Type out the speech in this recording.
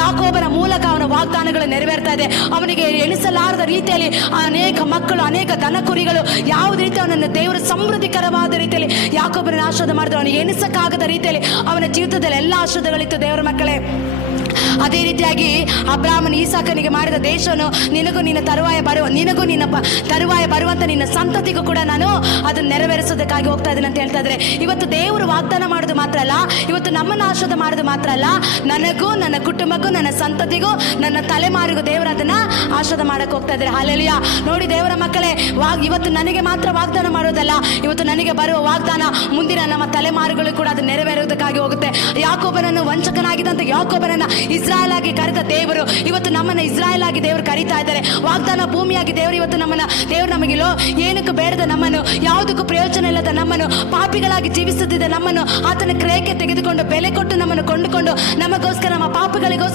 ಯಾಕೋಬನ ಮೂಲಕ ಅವನ ವಾಗ್ದಾನಗಳು ನೆರವೇರ್ತಾ ಇದೆ. ಅವನಿಗೆ ಎಣಿಸಲಾರದ ರೀತಿಯಲ್ಲಿ ಅನೇಕ ಮಕ್ಕಳು, ಅನೇಕ ದನ ಕುರಿಗಳು, ಯಾವುದೇ ರೀತಿ ಅವನನ್ನು ದೇವರು ಸಮೃದ್ಧಿಕರವಾದ ರೀತಿಯಲ್ಲಿ ಯಾಕೋಬನ ಆಶೀರ್ವಾದ ಮಾಡಿದ್ರು. ಅವನಿಗೆ ಎಣಿಸಕ್ಕಾಗದ ರೀತಿಯಲ್ಲಿ ಅವನ ಜೀವಿತದಲ್ಲಿ ಎಲ್ಲ ಆಶೀರ್ವಾದಗಳಿತ್ತು. ದೇವರ ಮಕ್ಕಳೇ, ಅದೇ ರೀತಿಯಾಗಿ ಅಬ್ರಾಹ್ಮನ ಈಸಾಕನಿಗೆ ಮಾಡಿದ ದೇಶವನ್ನು ನಿನಗೂ ನಿನ್ನ ತರುವಾಯ ಬರುವಂತ ನಿನ್ನ ಸಂತತಿಗೂ ಕೂಡ ನಾನು ಅದನ್ನು ನೆರವೇರಿಸೋದಕ್ಕಾಗಿ ಹೋಗ್ತಾ ಇದ್ದೀನಿ ಅಂತ ಹೇಳ್ತಾ ಇದ್ದಾರೆ. ಇವತ್ತು ದೇವರು ವಾಗ್ದಾನ ಮಾಡೋದು ಮಾತ್ರ ಅಲ್ಲ, ಇವತ್ತು ನಮ್ಮನ್ನು ಆಶೀರ್ವಾದ ಮಾಡೋದು ಮಾತ್ರ ಅಲ್ಲ, ನನಗೂ, ನನ್ನ ಕುಟುಂಬಕ್ಕೂ, ನನ್ನ ಸಂತತಿಗೂ, ನನ್ನ ತಲೆಮಾರಿಗೂ ದೇವರು ಅದನ್ನ ಆಶೀರ್ವಾದ ಮಾಡಕ್ಕೆ ಹೋಗ್ತಾ ಇದ್ದಾರೆ. ಹಾಲೆಲೂಯಾ. ನೋಡಿ ದೇವರ ಮಕ್ಕಳೇ, ಇವತ್ತು ನನಗೆ ಮಾತ್ರ ವಾಗ್ದಾನ ಮಾಡೋದಲ್ಲ, ಇವತ್ತು ನನಗೆ ಬರುವ ವಾಗ್ದಾನ ಮುಂದಿನ ನಮ್ಮ ತಲೆಮಾರುಗಳು ಕೂಡ ಅದು ನೆರವೇರುವುದಕ್ಕಾಗಿ ಹೋಗುತ್ತೆ. ಯಾಕೋಬನನ್ನು ವಂಚಕನಾಗಿದ್ದಂತ ಯಾಕೋಬನನ್ನ ಇಸ್ರಾಯೇಲ್ ಆಗಿ ಕರೆದ ದೇವರು ಇವತ್ತು ನಮ್ಮನ್ನ ಇಸ್ರಾಯೇಲ್ ಆಗಿ ದೇವರು ಕರೀತಾ ಇದ್ದಾರೆ. ವಾಗ್ದಾನ ಭೂಮಿಯಾಗಿ ದೇವರು ಇವತ್ತು ದೇವರು ನಮಗಿಲ್ಲೋ ಏನಕ್ಕೂ ಬೇಡದ ನಮ್ಮನ್ನು, ಯಾವುದಕ್ಕೂ ಪ್ರಯೋಜನ ಇಲ್ಲದ ನಮ್ಮನ್ನು, ಪಾಪಿಗಳಾಗಿ ಜೀವಿಸುತ್ತಿದ್ದ ನಮ್ಮನ್ನು ಆತನ ಕ್ರಯಕ್ಕೆ ತೆಗೆದುಕೊಂಡು ಬೆಲೆ ಕೊಟ್ಟು ನಮ್ಮನ್ನು ಕೊಂಡುಕೊಂಡು ನಮಗೋಸ್ಕರ, ನಮ್ಮ ಪಾಪಗಳಿಗೋಸ್ಕರ